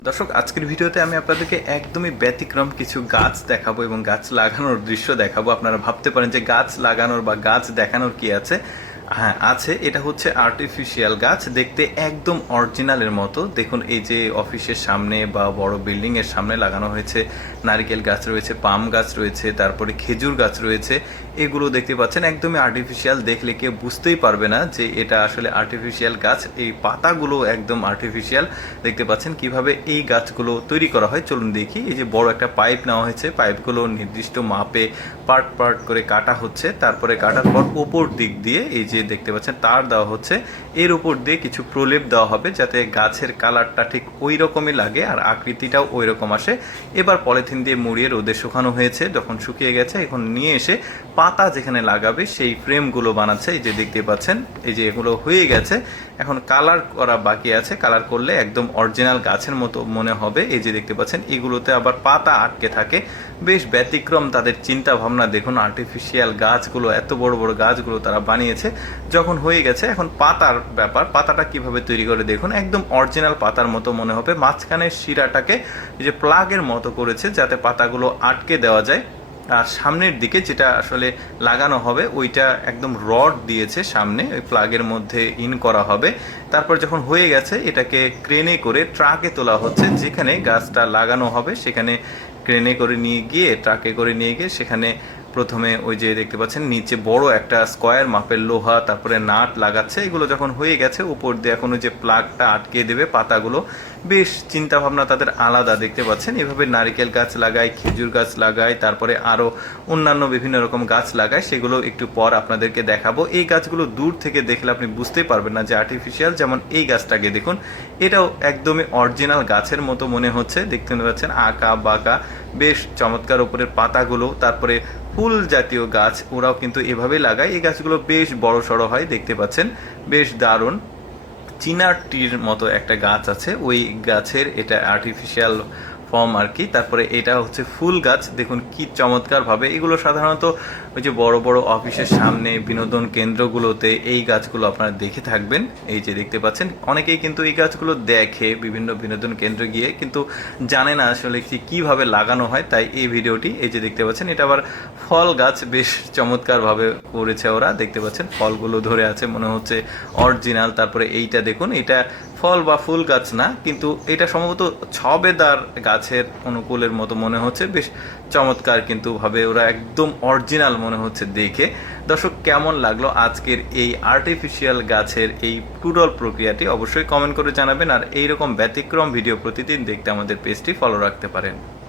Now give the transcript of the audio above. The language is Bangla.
দর্শক, আজকের ভিডিওতে আমি আপনাদেরকে একদমই ব্যতিক্রম কিছু গাছ দেখাবো এবং গাছ লাগানোর দৃশ্য দেখাবো। আপনারা ভাবতে পারেন যে গাছ লাগানোর বা গাছ দেখানোর কি আছে। হ্যাঁ, আছে। এটা হচ্ছে আর্টিফিশিয়াল গাছ, দেখতে একদম অরিজিনালের মতো। দেখুন, এই যে অফিসের সামনে বা বড় বিল্ডিং এর সামনে লাগানো হয়েছে নারকেল গাছ রয়েছে, পাম গাছ রয়েছে, তারপরে খেজুর গাছ রয়েছে। এগুলো দেখতে পাচ্ছেন একদমই আর্টিফিশিয়াল, দেখলে কেউ বুঝতেই পারবে না যে এটা আসলে আর্টিফিশিয়াল গাছ। এই পাতাগুলো একদম আর্টিফিশিয়াল। দেখতে পাচ্ছেন কিভাবে এই গাছগুলো তৈরি করা হয়, চলুন দেখি। এই যে বড় একটা পাইপ নেওয়া হয়েছে, পাইপগুলো নির্দিষ্ট মাপে পার্ট পার্ট করে কাটা হচ্ছে। তারপরে কাটার পর উপর দিক দিয়ে এই যে দেখতে পাচ্ছেন তার দেওয়া হচ্ছে, এর উপর দিয়ে কিছু প্রলেপ দেওয়া হবে যাতে গাছের কালারটা ঠিক ওই রকমই লাগে আর আকৃতিটাও ওই রকম আসে। এবার পলিথিন দিয়ে মুড়িয়ে রোদে শুকানো হয়েছে, যখন শুকিয়ে গেছে এখন নিয়ে এসে পাতা যেখানে লাগাবে সেই ফ্রেমগুলো বানাচ্ছে। এই যে দেখতে পাচ্ছেন, এই যে এগুলো হয়ে গেছে, এখন কালার করা বাকি আছে। কালার করলে একদম অরিজিনাল গাছের মতো মনে হবে। এই যে দেখতে পাচ্ছেন এগুলোতে আবার পাতা আটকে থাকে। বেশ ব্যতিক্রম তাদের চিন্তা ভাবনা। দেখুন, আর্টিফিশিয়াল গাছগুলো, এত বড় বড় গাছগুলো তারা বানিয়েছে। যখন হয়ে গেছে এখন পাতার ব্যাপার, পাতাটা কিভাবে তৈরি করে দেখুন, একদম অরিজিনাল পাতার মতো মনে হবে। মাঝখানের শিরাটাকে এই যে প্লাগের মতো করেছে যাতে পাতাগুলো আটকে দেওয়া যায়। আর সামনের দিকে যেটা আসলে লাগানো হবে ওইটা একদম রড দিয়েছে সামনে, ওই প্লাগের মধ্যে ইন করা হবে। তারপর যখন হয়ে গেছে এটাকে ক্রেনে করে ট্রাকে তোলা হচ্ছে, যেখানে গাছটা লাগানো হবে সেখানে ক্রেনে করে নিয়ে গিয়ে, ট্রাকে করে নিয়ে গিয়ে সেখানে প্রথমে ওই যে দেখতে পাচ্ছেন নিচে বড় একটা স্কোয়ার মাপের লোহা, তারপরে নাট লাগাচ্ছে। এগুলো যখন হয়ে গেছে উপর দিয়ে এখন ওই যে প্লাগটা আটকে দেবে পাতাগুলো। বেশ চিন্তা ভাবনা তাদের আলাদা। দেখতে পাচ্ছেন এভাবে নারিকেল গাছ লাগায়, খেজুর গাছ লাগায়, তারপরে আরো অন্যান্য বিভিন্ন রকম গাছ লাগায়। সেগুলো একটু পর আপনাদেরকে দেখাবো। এই গাছগুলো দূর থেকে দেখলে আপনি বুঝতেই পারবেন না যে আর্টিফিশিয়াল। যেমন এই গাছটাকে দেখুন, এটাও একদমই অরিজিনাল গাছের মতো মনে হচ্ছে। দেখতে পাচ্ছেন আঁকা বাঁকা, বেশ চমৎকার উপরের পাতাগুলো। তারপরে ফুল জাতীয় গাছ ওরাও কিন্তু এভাবে লাগায়। এই গাছগুলো বেশ বড় সড়ো হয়, দেখতে পাচ্ছেন বেশ দারুণ। চিনার টির মতো একটা গাছ আছে, ওই গাছের এটা আর্টিফিশিয়াল ফর্ম আর কি। তারপরে এটা হচ্ছে ফুল গাছ, দেখুন কি চমৎকার ভাবে। এগুলো সাধারণত ওই যে বড় বড় অফিসের সামনে, বিনোদন কেন্দ্রগুলোতে এই গাছগুলো আপনারা দেখে থাকবেন। এই যে দেখতে পাচ্ছেন অনেকেই কিন্তু এই গাছগুলো দেখে বিভিন্ন বিনোদন কেন্দ্রে গিয়ে, কিন্তু জানে না আসলে কিভাবে লাগানো হয়। তাই এই ভিডিওটি, এই যে দেখতে পাচ্ছেন এটা আবার ফল গাছ, বেশ চমৎকার ভাবে করেছে ওরা। দেখতে পাচ্ছেন ফলগুলো ধরে আছে, মনে হচ্ছে অরিজিনাল। তারপরে এইটা দেখুন, এটা ফল বা ফুল গাছ না, কিন্তু এটা সম্ভবত ছবেদার গাছের অনুকূলের মতো মনে হচ্ছে। বেশ চমৎকার কিন্তু ভাবে ওরা একদম অরিজিনাল মনে হচ্ছে দেখে। দর্শক, কেমন লাগলো আজকের এই আর্টিফিশিয়াল গাছের এই টোটাল প্রক্রিয়াটি অবশ্যই কমেন্ট করে জানাবেন। আর এইরকম ব্যতিক্রম ভিডিও প্রতিদিন দেখতে আমাদের পেজটি ফলো রাখতে পারেন।